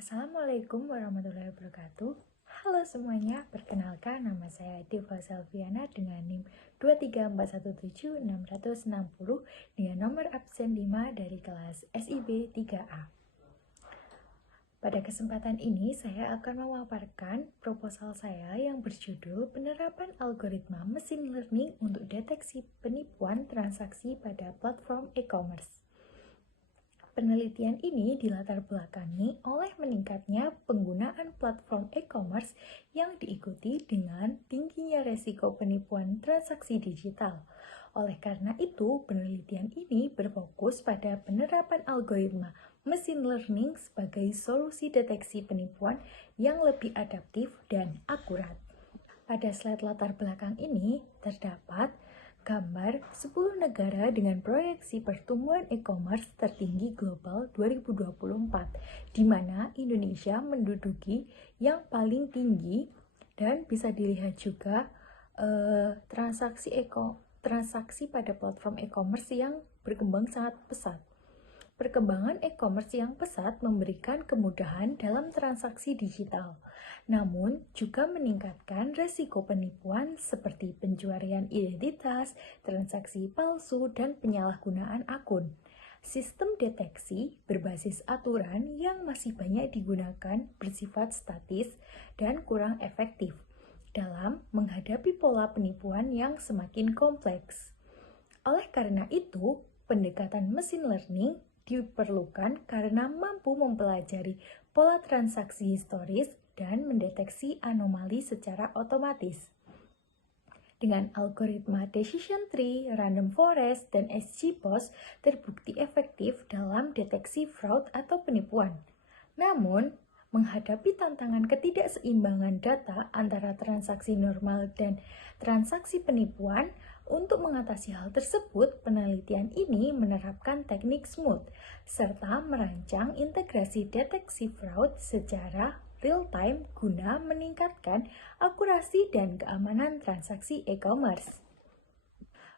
Assalamualaikum warahmatullahi wabarakatuh. Halo semuanya, perkenalkan nama saya Deva Selviana dengan NIM 2341760 dengan nomor absen 5 dari kelas SIB 3A. Pada kesempatan ini saya akan memaparkan proposal saya yang berjudul Penerapan Algoritma Mesin Learning untuk Deteksi Penipuan Transaksi pada Platform E-commerce. Penelitian ini dilatar belakangi oleh meningkatnya penggunaan platform e-commerce yang diikuti dengan tingginya resiko penipuan transaksi digital. Oleh karena itu, penelitian ini berfokus pada penerapan algoritma machine learning sebagai solusi deteksi penipuan yang lebih adaptif dan akurat. Pada slide latar belakang ini terdapat gambar 10 negara dengan proyeksi pertumbuhan e-commerce tertinggi global 2024, di mana Indonesia menduduki yang paling tinggi dan bisa dilihat juga transaksi pada platform e-commerce yang berkembang sangat pesat. Perkembangan e-commerce yang pesat memberikan kemudahan dalam transaksi digital, namun juga meningkatkan resiko penipuan seperti pencurian identitas, transaksi palsu, dan penyalahgunaan akun. Sistem deteksi berbasis aturan yang masih banyak digunakan bersifat statis dan kurang efektif dalam menghadapi pola penipuan yang semakin kompleks. Oleh karena itu, pendekatan machine learning diperlukan karena mampu mempelajari pola transaksi historis dan mendeteksi anomali secara otomatis. Dengan algoritma Decision Tree, Random Forest, dan SGBoss terbukti efektif dalam deteksi fraud atau penipuan. Namun, menghadapi tantangan ketidakseimbangan data antara transaksi normal dan transaksi penipuan, untuk mengatasi hal tersebut, penelitian ini menerapkan teknik smooth serta merancang integrasi deteksi fraud secara real-time guna meningkatkan akurasi dan keamanan transaksi e-commerce.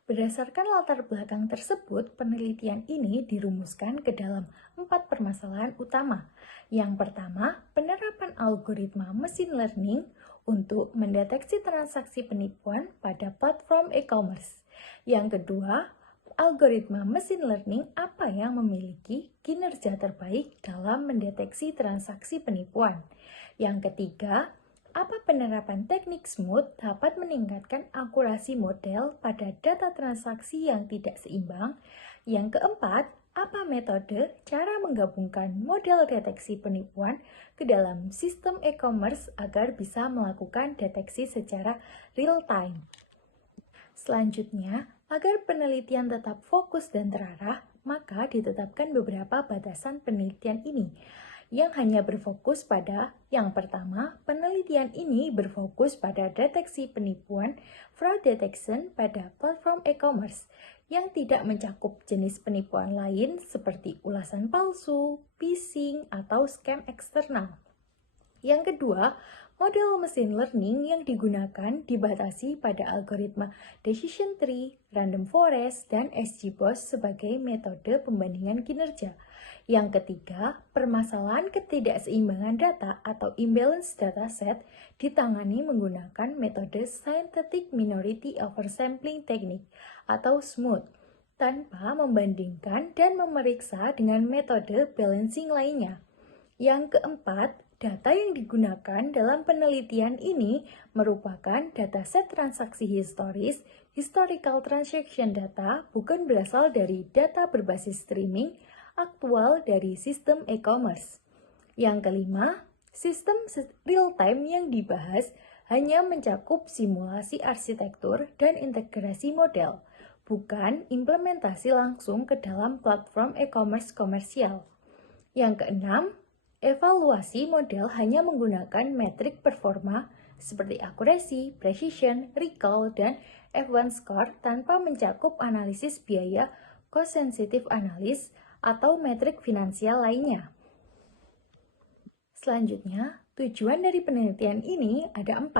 Berdasarkan latar belakang tersebut, penelitian ini dirumuskan ke dalam 4 permasalahan utama. Yang pertama, penerapan algoritma machine learning untuk mendeteksi transaksi penipuan pada platform e-commerce. Yang kedua, algoritma machine learning apa yang memiliki kinerja terbaik dalam mendeteksi transaksi penipuan. Yang ketiga, apa penerapan teknik smooth dapat meningkatkan akurasi model pada data transaksi yang tidak seimbang? Yang keempat, apa metode cara menggabungkan model deteksi penipuan ke dalam sistem e-commerce agar bisa melakukan deteksi secara real-time? Selanjutnya, agar penelitian tetap fokus dan terarah, maka ditetapkan beberapa batasan penelitian ini yang hanya berfokus pada yang pertama, penelitian ini berfokus pada deteksi penipuan fraud detection pada platform e-commerce yang tidak mencakup jenis penipuan lain seperti ulasan palsu, phishing, atau scam eksternal. Yang kedua, model machine learning yang digunakan dibatasi pada algoritma Decision Tree, Random Forest, dan SGBoss sebagai metode pembandingan kinerja. Yang ketiga, permasalahan ketidakseimbangan data atau imbalance dataset ditangani menggunakan metode Synthetic Minority Oversampling Technique atau SMOOT tanpa membandingkan dan memeriksa dengan metode balancing lainnya. Yang keempat, data yang digunakan dalam penelitian ini merupakan dataset transaksi historis, historical transaction data, bukan berasal dari data berbasis streaming aktual dari sistem e-commerce. Yang kelima, sistem real-time yang dibahas hanya mencakup simulasi arsitektur dan integrasi model, bukan implementasi langsung ke dalam platform e-commerce komersial. Yang keenam, evaluasi model hanya menggunakan metrik performa seperti akurasi, precision, recall, dan F1 score tanpa mencakup analisis biaya cost sensitive analysis atau metrik finansial lainnya. Selanjutnya, tujuan dari penelitian ini ada 4,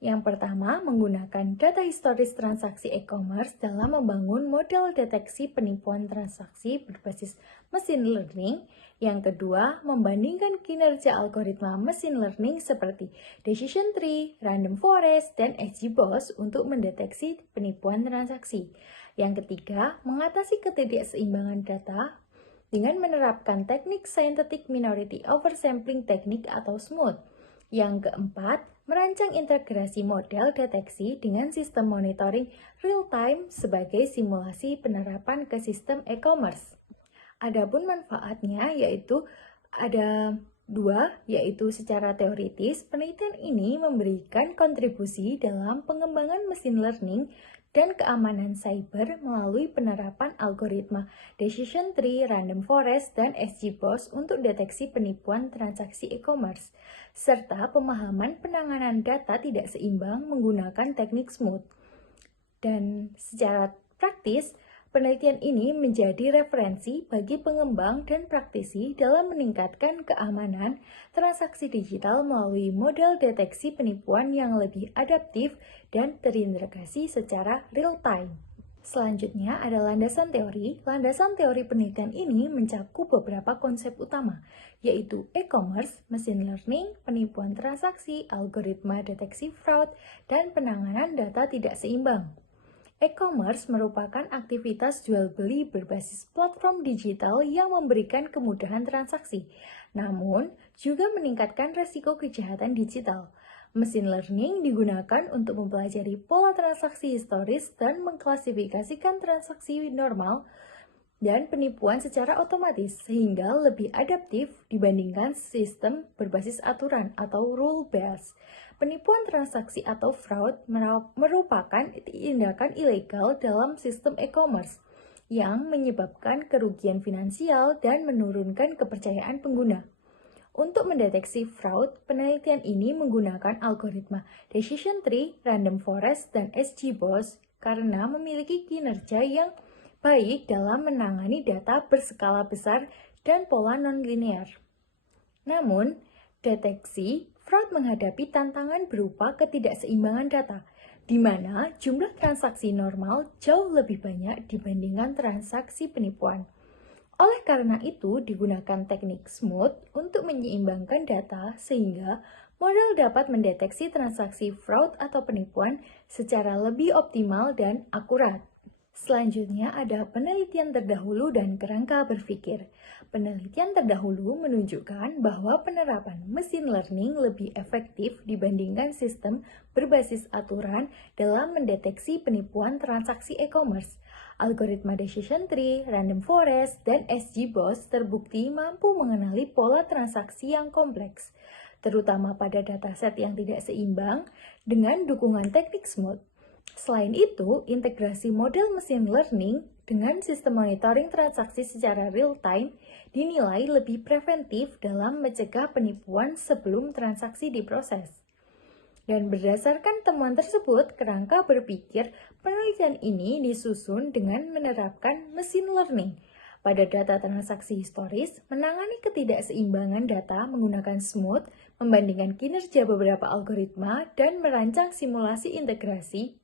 Yang pertama, menggunakan data historis transaksi e-commerce dalam membangun model deteksi penipuan transaksi berbasis machine learning. Yang kedua, membandingkan kinerja algoritma machine learning seperti decision tree, random forest, dan XGBoost untuk mendeteksi penipuan transaksi. Yang ketiga, mengatasi ketidakseimbangan data dengan menerapkan teknik Synthetic Minority Oversampling Technique atau SMOOT. Yang keempat, merancang integrasi model deteksi dengan sistem monitoring real-time sebagai simulasi penerapan ke sistem e-commerce. Adapun manfaatnya yaitu ada dua, yaitu secara teoritis, penelitian ini memberikan kontribusi dalam pengembangan mesin learning dan keamanan cyber melalui penerapan algoritma decision tree, random forest, dan XGBoost untuk deteksi penipuan transaksi e-commerce, serta pemahaman penanganan data tidak seimbang menggunakan teknik SMOOT. Dan secara praktis, penelitian ini menjadi referensi bagi pengembang dan praktisi dalam meningkatkan keamanan transaksi digital melalui model deteksi penipuan yang lebih adaptif dan terintegrasi secara real-time. Selanjutnya ada landasan teori. Landasan teori penelitian ini mencakup beberapa konsep utama, yaitu e-commerce, machine learning, penipuan transaksi, algoritma deteksi fraud, dan penanganan data tidak seimbang. E-commerce merupakan aktivitas jual beli berbasis platform digital yang memberikan kemudahan transaksi, namun juga meningkatkan risiko kejahatan digital. Machine learning digunakan untuk mempelajari pola transaksi historis dan mengklasifikasikan transaksi normal dan penipuan secara otomatis sehingga lebih adaptif dibandingkan sistem berbasis aturan atau rule-based. Penipuan transaksi atau fraud merupakan tindakan ilegal dalam sistem e-commerce yang menyebabkan kerugian finansial dan menurunkan kepercayaan pengguna. Untuk mendeteksi fraud, penelitian ini menggunakan algoritma decision tree, random forest, dan XGBoost karena memiliki kinerja yang baik dalam menangani data berskala besar dan pola non-linear. Namun, deteksi fraud menghadapi tantangan berupa ketidakseimbangan data, di mana jumlah transaksi normal jauh lebih banyak dibandingkan transaksi penipuan. Oleh karena itu, digunakan teknik SMOOT untuk menyeimbangkan data sehingga model dapat mendeteksi transaksi fraud atau penipuan secara lebih optimal dan akurat. Selanjutnya ada penelitian terdahulu dan kerangka berpikir. Penelitian terdahulu menunjukkan bahwa penerapan machine learning lebih efektif dibandingkan sistem berbasis aturan dalam mendeteksi penipuan transaksi e-commerce. Algoritma decision tree, random forest, dan XGBoost terbukti mampu mengenali pola transaksi yang kompleks, terutama pada dataset yang tidak seimbang dengan dukungan teknik SMOOT. Selain itu, integrasi model machine learning dengan sistem monitoring transaksi secara real-time dinilai lebih preventif dalam mencegah penipuan sebelum transaksi diproses. Dan berdasarkan temuan tersebut, kerangka berpikir penelitian ini disusun dengan menerapkan machine learning pada data transaksi historis, menangani ketidakseimbangan data menggunakan SMOOT, membandingkan kinerja beberapa algoritma, dan merancang simulasi integrasi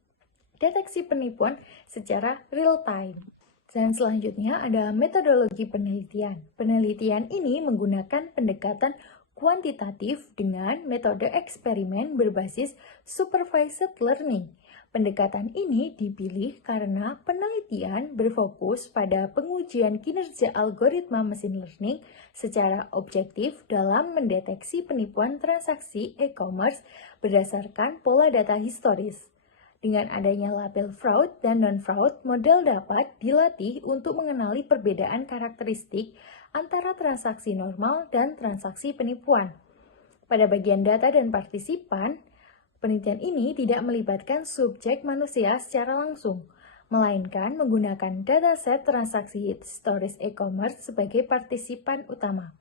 deteksi penipuan secara real-time. Dan selanjutnya ada metodologi penelitian. Penelitian ini menggunakan pendekatan kuantitatif dengan metode eksperimen berbasis supervised learning. Pendekatan ini dipilih karena penelitian berfokus pada pengujian kinerja algoritma machine learning secara objektif dalam mendeteksi penipuan transaksi e-commerce berdasarkan pola data historis. Dengan adanya label fraud dan non-fraud, model dapat dilatih untuk mengenali perbedaan karakteristik antara transaksi normal dan transaksi penipuan. Pada bagian data dan partisipan, penelitian ini tidak melibatkan subjek manusia secara langsung, melainkan menggunakan dataset transaksi historis e-commerce sebagai partisipan utama.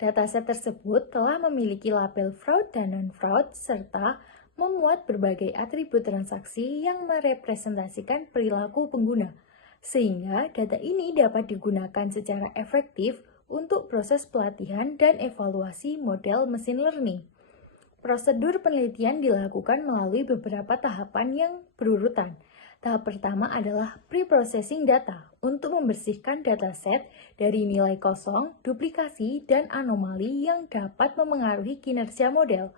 Dataset tersebut telah memiliki label fraud dan non-fraud serta memuat berbagai atribut transaksi yang merepresentasikan perilaku pengguna, sehingga data ini dapat digunakan secara efektif untuk proses pelatihan dan evaluasi model machine learning. Prosedur penelitian dilakukan melalui beberapa tahapan yang berurutan. Tahap pertama adalah pre-processing data untuk membersihkan dataset dari nilai kosong, duplikasi, dan anomali yang dapat memengaruhi kinerja model.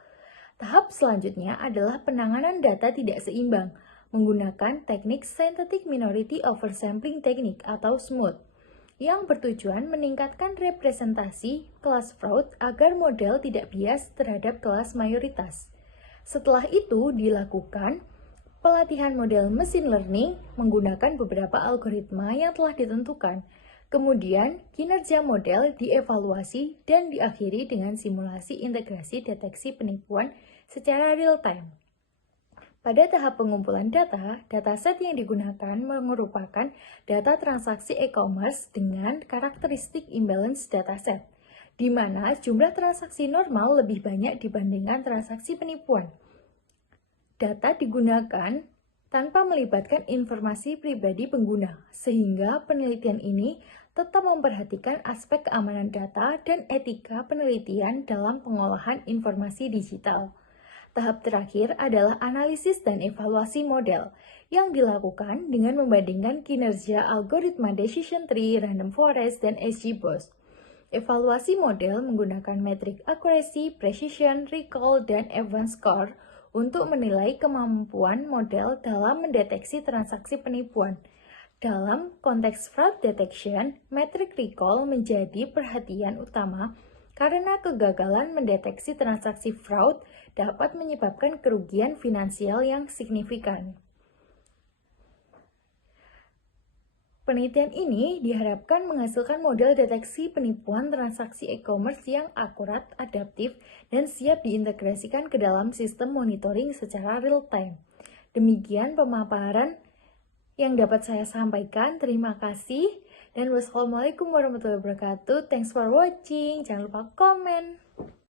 Tahap selanjutnya adalah penanganan data tidak seimbang menggunakan teknik Synthetic Minority Oversampling Technique atau SMOOT yang bertujuan meningkatkan representasi kelas fraud agar model tidak bias terhadap kelas mayoritas. Setelah itu dilakukan pelatihan model machine learning menggunakan beberapa algoritma yang telah ditentukan. Kemudian, kinerja model dievaluasi dan diakhiri dengan simulasi integrasi deteksi penipuan secara real-time. Pada tahap pengumpulan data, dataset yang digunakan merupakan data transaksi e-commerce dengan karakteristik imbalance dataset, di mana jumlah transaksi normal lebih banyak dibandingkan transaksi penipuan. Data digunakan tanpa melibatkan informasi pribadi pengguna, sehingga penelitian ini tetap memperhatikan aspek keamanan data dan etika penelitian dalam pengolahan informasi digital. Tahap terakhir adalah analisis dan evaluasi model yang dilakukan dengan membandingkan kinerja algoritma decision tree, random forest, dan XGBoost. Evaluasi model menggunakan metrik accuracy, precision, recall, dan advanced score untuk menilai kemampuan model dalam mendeteksi transaksi penipuan. Dalam konteks fraud detection, metrik recall menjadi perhatian utama karena kegagalan mendeteksi transaksi fraud dapat menyebabkan kerugian finansial yang signifikan. Penelitian ini diharapkan menghasilkan model deteksi penipuan transaksi e-commerce yang akurat, adaptif, dan siap diintegrasikan ke dalam sistem monitoring secara real-time. Demikian pemaparan yang dapat saya sampaikan. Terima kasih. Dan wassalamualaikum warahmatullahi wabarakatuh. Thanks for watching. Jangan lupa komen.